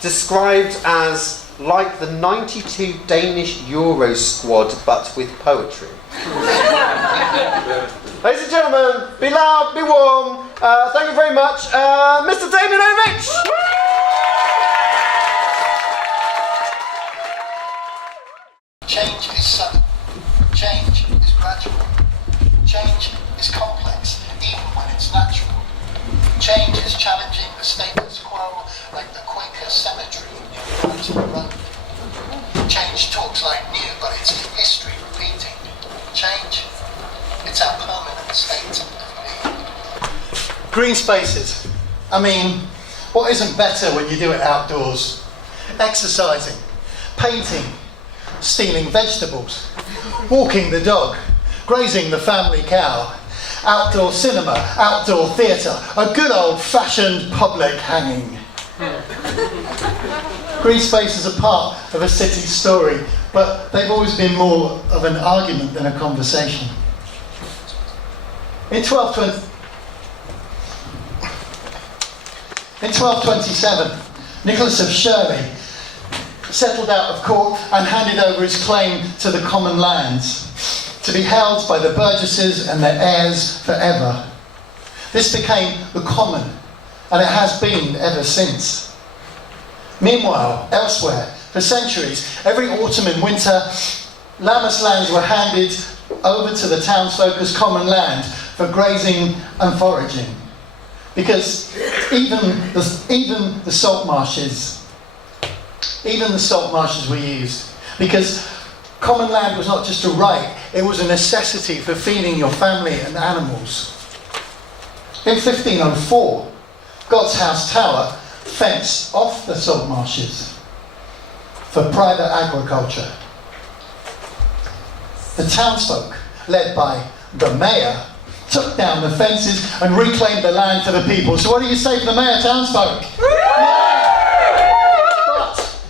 described as like the 92 Danish Euro squad, but with poetry. Ladies and gentlemen, be loud, be warm. Thank you very much, Mr. Damian O'Vitch. Change is sudden. Change is gradual. Change is complex, even when it's natural. Change is challenging the status quo like the Quaker cemetery near the mountain road. Change talks like new, but it's history repeating. Change, it's our permanent state of being. Green spaces. I mean, what isn't better when you do it outdoors? Exercising, painting, stealing vegetables, walking the dog, grazing the family cow, outdoor cinema, outdoor theatre, a good old-fashioned public hanging. Green spaces are part of a city's story, but they've always been more of an argument than a conversation. In 1227, Nicholas of Shirley settled out of court and handed over his claim to the common lands, to be held by the burgesses and their heirs forever. This became the common, and it has been ever since. Meanwhile, elsewhere, for centuries, every autumn and winter, Lammas lands were handed over to the townsfolk as common land for grazing and foraging. Because even the salt marshes were used. Because common land was not just a right, it was a necessity for feeding your family and animals. In 1504, God's House Tower fenced off the salt marshes for private agriculture. The townsfolk, led by the mayor, took down the fences and reclaimed the land for the people. So what do you say for the mayor, townsfolk?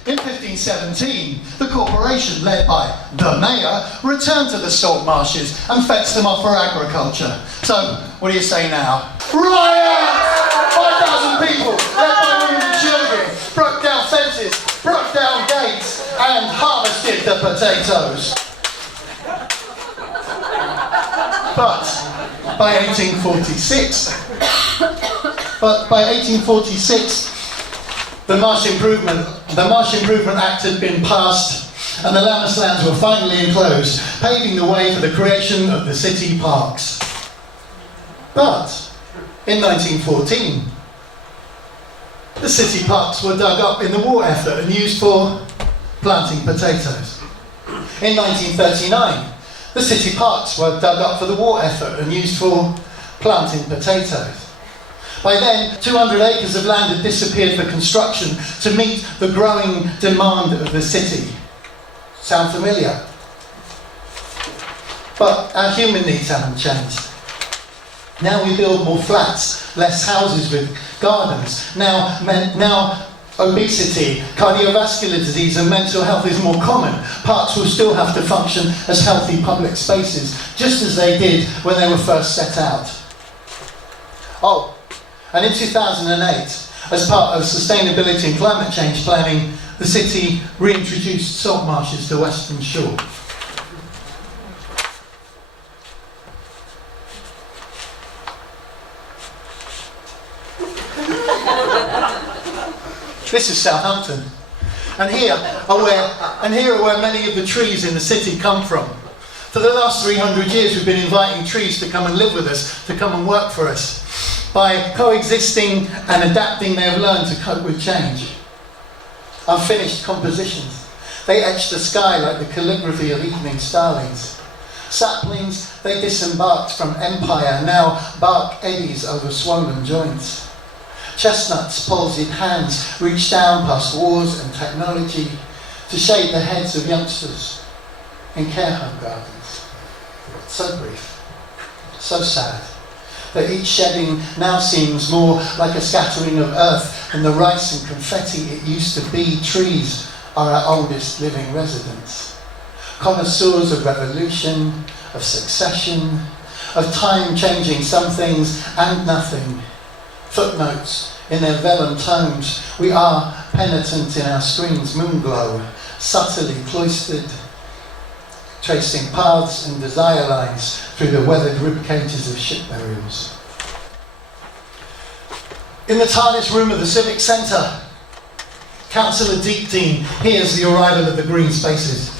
In 1517, the corporation, led by the mayor, returned to the salt marshes and fenced them off for agriculture. So, what do you say now? Riot! 5,000 people, led by women and children, broke down fences, broke down gates, and harvested the potatoes. But by 1846, the Marsh Improvement Act had been passed and the Lammas lands were finally enclosed, paving the way for the creation of the city parks. But in 1914, the city parks were dug up in the war effort and used for planting potatoes. In 1939, the city parks were dug up for the war effort and used for planting potatoes. By then, 200 acres of land had disappeared for construction to meet the growing demand of the city. Sound familiar? But our human needs haven't changed. Now we build more flats, less houses with gardens. Now obesity, cardiovascular disease and mental health is more common. Parks will still have to function as healthy public spaces, just as they did when they were first set out. Oh, and in 2008, as part of sustainability and climate change planning, the city reintroduced salt marshes to Western Shore. This is Southampton, and here are where many of the trees in the city come from. For the last 300 years, we've been inviting trees to come and live with us, to come and work for us. By coexisting and adapting, they have learned to cope with change. Unfinished compositions. They etch the sky like the calligraphy of evening starlings. Saplings, they disembarked from empire, now bark eddies over swollen joints. Chestnuts, palsied hands, reach down past wars and technology to shade the heads of youngsters in care home gardens. So brief, so sad, that each shedding now seems more like a scattering of earth than the rice and confetti it used to be. Trees are our oldest living residents. Connoisseurs of revolution, of succession, of time changing some things and nothing. Footnotes in their vellum tomes. We are penitent in our screen's moonglow, subtly cloistered, tracing paths and desire lines through the weathered rib cages of ship burials. In the TARDIS room of the Civic Centre, Councillor Deepdene hears the arrival of the green spaces.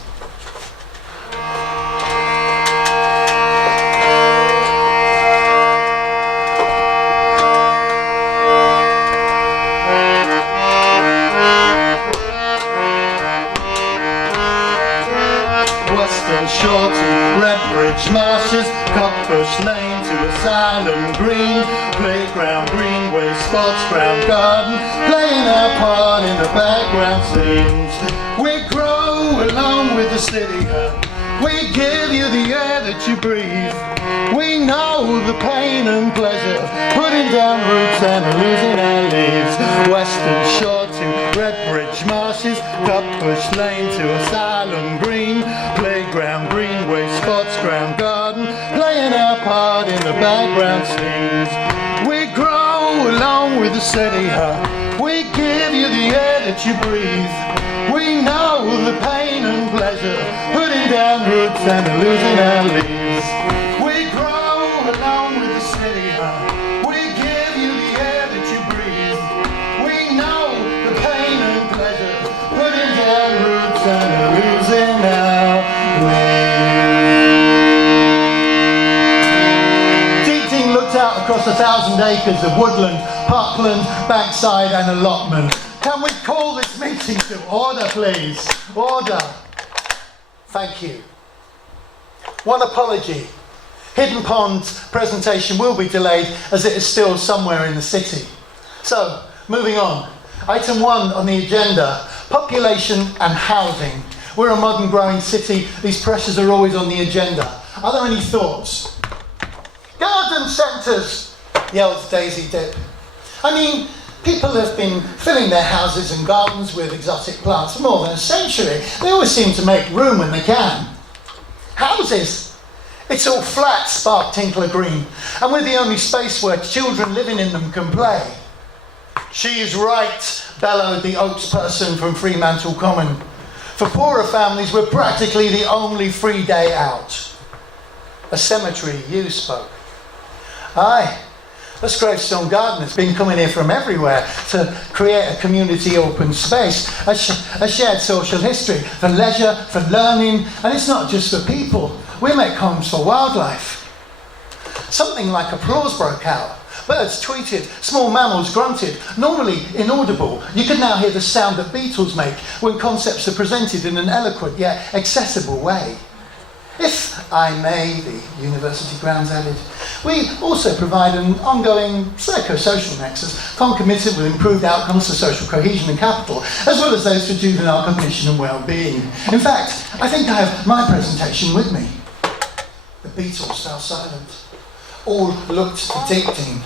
Shore to Redbridge Marshes, Cockbush Lane to Asylum Green, Playground Greenway, Sports Ground Garden, playing our part in the background scenes. We grow along with the city, we give you the air that you breathe. We know the pain and pleasure, putting down roots and losing our leaves. Western Shore to Redbridge Marshes, Cupbush Lane to Asylum Green, Playground Greenway, Sports Ground Garden, playing our part in the background scenes. We grow along with the city, we give you the air that you breathe. We know the pain and pleasure, putting down roots and losing our leaves. We grow along with the city, we give you the air that you breathe. We know the pain and pleasure, putting down roots and losing our leaves. Deepdene looked out across 1,000 acres of woodland, parkland, bankside and allotment. Can we call this meeting to order, please? Order. Thank you. One apology. Hidden Pond's presentation will be delayed as it is still somewhere in the city. So, moving on. Item 1 on the agenda, population and housing. We're a modern growing city. These pressures are always on the agenda. Are there any thoughts? Garden centres, yells Daisy Dip. I mean, people have been filling their houses and gardens with exotic plants for more than a century. They always seem to make room when they can. Houses? It's all flat, sparked Tinkler Green, and we're the only space where children living in them can play. She's right, bellowed the Oaks person from Fremantle Common. For poorer families, we're practically the only free day out. A cemetery, you spoke. Aye. This Gravestone Garden has been coming here from everywhere to create a community open space, a shared social history for leisure, for learning, and it's not just for people. We make homes for wildlife. Something like applause broke out. Birds tweeted, small mammals grunted, normally inaudible. You can now hear the sound that beetles make when concepts are presented in an eloquent yet accessible way. If I may, the university grounds added, we also provide an ongoing psychosocial nexus concomitant with improved outcomes for social cohesion and capital, as well as those for juvenile cognition and well-being. In fact, I think I have my presentation with me. The Beatles fell silent. All looked to Deepdene.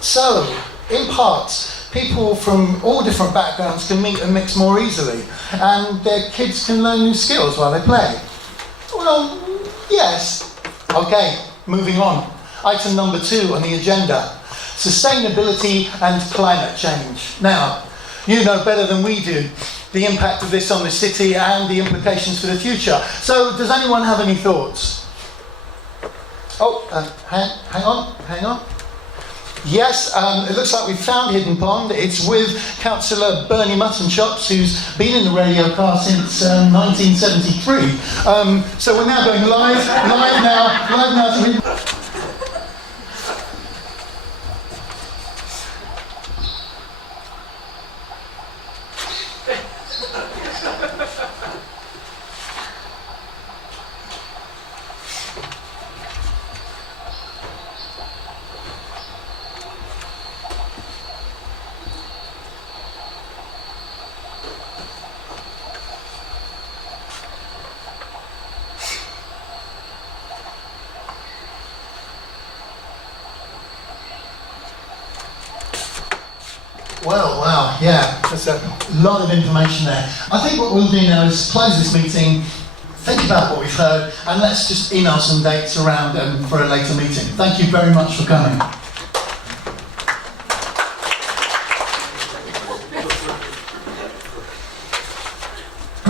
So, in parts, people from all different backgrounds can meet and mix more easily, and their kids can learn new skills while they play. Well, yes. Okay, moving on. Item number 2 on the agenda. Sustainability and climate change. Now, you know better than we do the impact of this on the city and the implications for the future. So, does anyone have any thoughts? Oh, hang on. Yes, it looks like we've found Hidden Pond. It's with Councillor Bernie Muttonchops, who's been in the radio car since 1973. So we're now going live now to Hidden Pond. Well, wow, yeah, there's a lot of information there. I think what we'll do now is close this meeting, think about what we've heard, and let's just email some dates around for a later meeting. Thank you very much for coming.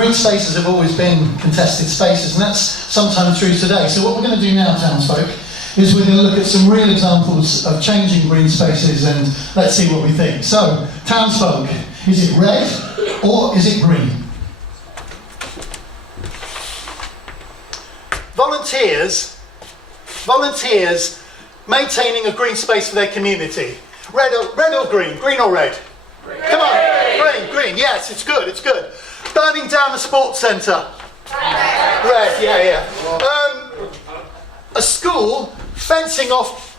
green spaces have always been contested spaces, and that's sometimes true today. So what we're going to do now, townsfolk, is we're going to look at some real examples of changing green spaces, and let's see what we think. So, townsfolk, is it red or is it green? Volunteers maintaining a green space for their community. Red or green? Green or red? Green. Come on, green, yes, it's good. Burning down the sports centre. Red, yeah. A school fencing off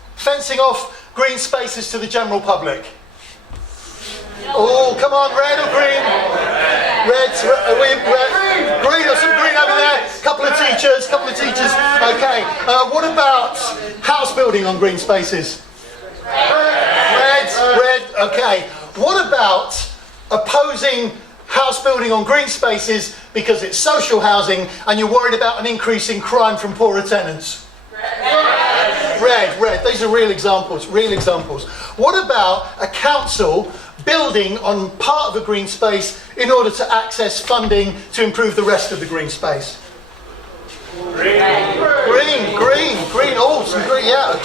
green spaces to the general public. Oh, come on, red or green? Red. Green, or some green over there. Couple of teachers. Okay. What about house building on green spaces? Red. Okay. What about opposing house building on green spaces because it's social housing and you're worried about an increase in crime from poorer tenants? Red. These are real examples. What about a council building on part of a green space in order to access funding to improve the rest of the green space? Green. Oh, some green, yeah.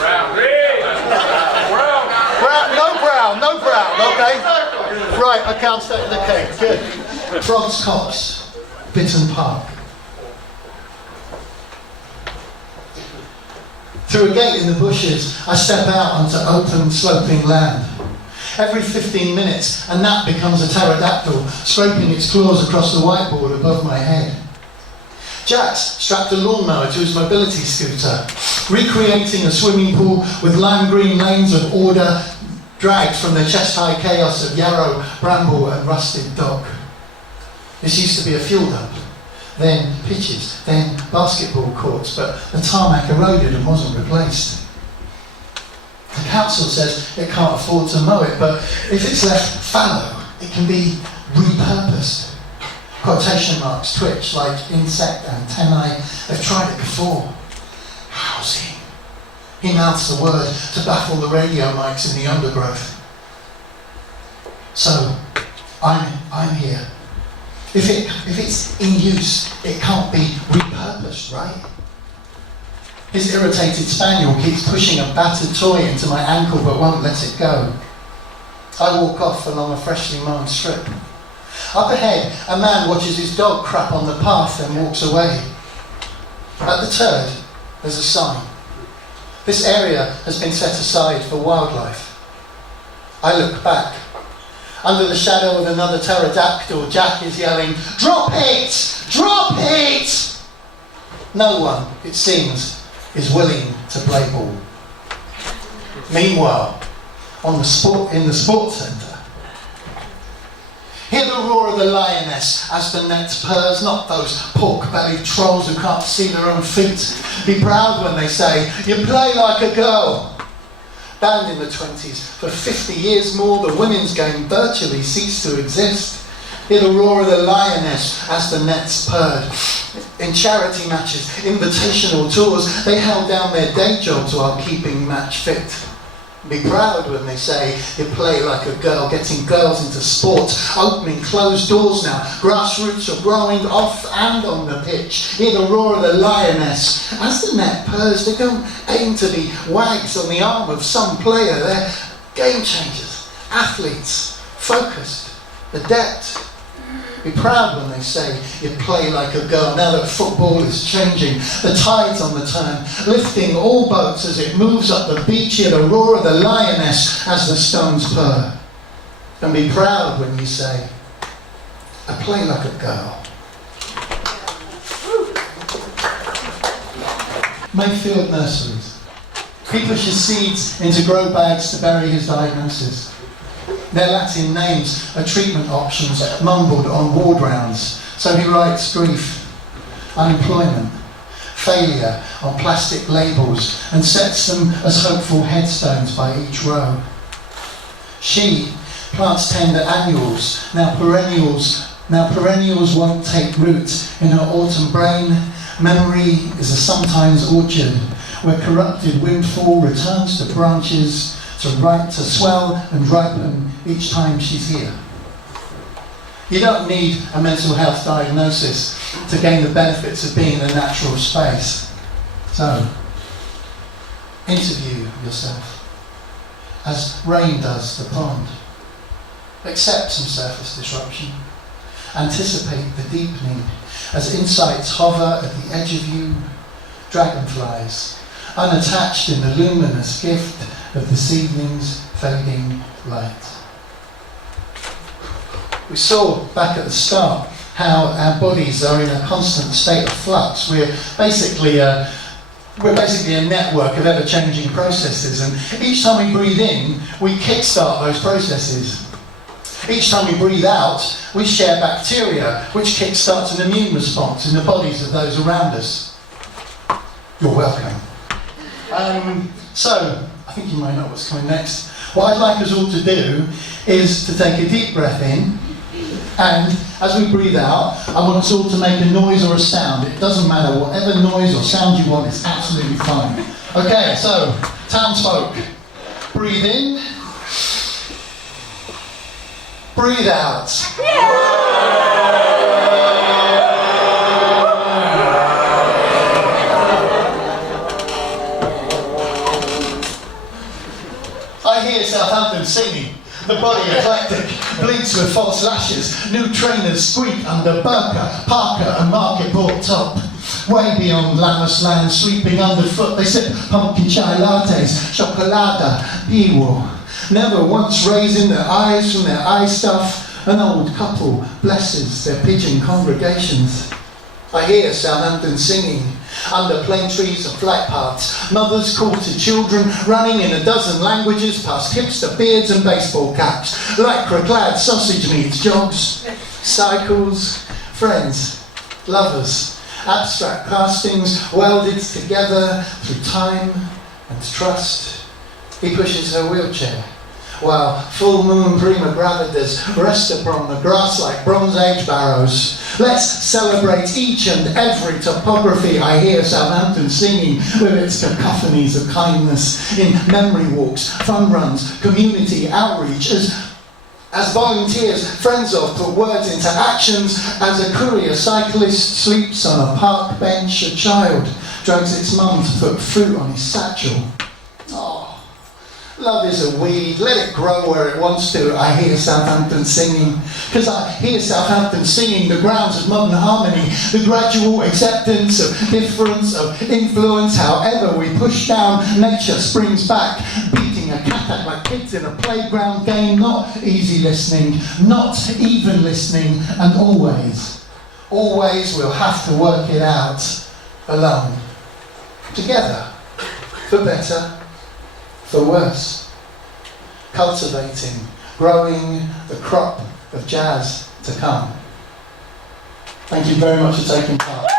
Brown. No brown. Okay. Right, I can't stay with the cake. Good. Frogs Copse, Bitton Park. Through a gate in the bushes, I step out onto open, sloping land. Every 15 minutes, a gnat becomes a pterodactyl, scraping its claws across the whiteboard above my head. Jax strapped a lawnmower to his mobility scooter, recreating a swimming pool with lime green lanes of order dragged from the chest-high chaos of yarrow, bramble and rusted dock. This used to be a fuel dump, then pitches, then basketball courts, but the tarmac eroded and wasn't replaced. The council says it can't afford to mow it, but if it's left fallow, it can be repurposed. Quotation marks twitch like insect antennae. They've tried it before. Housing. He mouths the word to baffle the radio mics in the undergrowth. So, I'm here. If it's in use, it can't be repurposed, right? His irritated spaniel keeps pushing a battered toy into my ankle but won't let it go. I walk off along a freshly mown strip. Up ahead, a man watches his dog crap on the path and walks away. At the turd, there's a sign. This area has been set aside for wildlife. I look back. Under the shadow of another pterodactyl, Jack is yelling, "Drop it! Drop it!" No one, it seems, is willing to play ball. Meanwhile, in the sports centre, hear the roar of the lioness as the net purrs, not those pork-bellied trolls who can't see their own feet. Be proud when they say, "You play like a girl." Banned in the 20s, for 50 years more, the women's game virtually ceased to exist. Hear the roar of the lioness as the nets purred. In charity matches, invitational tours, they held down their day jobs while keeping match fit. Be proud when they say you play like a girl, getting girls into sport, opening closed doors now. Grassroots are growing off and on the pitch. Hear the roar of the lioness. As the net purrs, they don't aim to be wags on the arm of some player. They're game changers, athletes, focused, adept. Be proud when they say you play like a girl. Now that football is changing, the tide's on the turn, lifting all boats as it moves up the beach. Hear the roar of the lioness as the stones purr. And be proud when you say, I play like a girl. Mayfield Nurseries. He pushes seeds into grow bags to bury his diagnosis. Their Latin names are treatment options mumbled on ward rounds. So he writes grief, unemployment, failure on plastic labels and sets them as hopeful headstones by each row. She plants tender annuals, now perennials won't take root in her autumn brain. Memory is a sometimes orchard where corrupted windfall returns to branches to swell and ripen each time she's here. You don't need a mental health diagnosis to gain the benefits of being in a natural space. So, interview yourself as rain does the pond. Accept some surface disruption. Anticipate the deepening as insights hover at the edge of you, dragonflies, unattached in the luminous gift of this evening's fading light. We saw back at the start how our bodies are in a constant state of flux. We're basically a network of ever-changing processes, and each time we breathe in, we kickstart those processes. Each time we breathe out, we share bacteria, which kickstarts an immune response in the bodies of those around us. You're welcome. So, I think you might know what's coming next. What I'd like us all to do is to take a deep breath in, and as we breathe out, I want us all to make a noise or a sound. It doesn't matter, whatever noise or sound you want, it's absolutely fine. Okay, so, townsfolk, breathe in, breathe out. I hear Southampton singing. The body eclectic blinks with false lashes. New trainers squeak under Burka, Parker and Market Port top. Way beyond Lammas land, sleeping underfoot, they sip pumpkin chai lattes, chocolata, biwo. Never once raising their eyes from their eye stuff, an old couple blesses their pigeon congregations. I hear Southampton singing under plane trees and flight paths. Mothers call to children, running in a dozen languages past hipster beards and baseball caps. Lycra-clad sausage meats, jogs, cycles, friends, lovers, abstract castings welded together through time and trust. He pushes her wheelchair, while full moon prima gravidas rest upon the grass like Bronze Age barrows. Let's celebrate each and every topography. I hear Southampton singing with its cacophonies of kindness in memory walks, fun runs, community outreach, as volunteers, friends of, put words into actions, as a courier cyclist sleeps on a park bench, a child drags its mum to put fruit on his satchel. Love is a weed, let it grow where it wants to. I hear Southampton singing, because I hear Southampton singing the grounds of modern harmony, the gradual acceptance of difference, of influence. However we push down, nature springs back, beating a cat like kids in a playground game. Not easy listening, not even listening, and always we'll have to work it out alone, together, for better, for worse, cultivating, growing the crop of jazz to come. Thank you very much for taking part.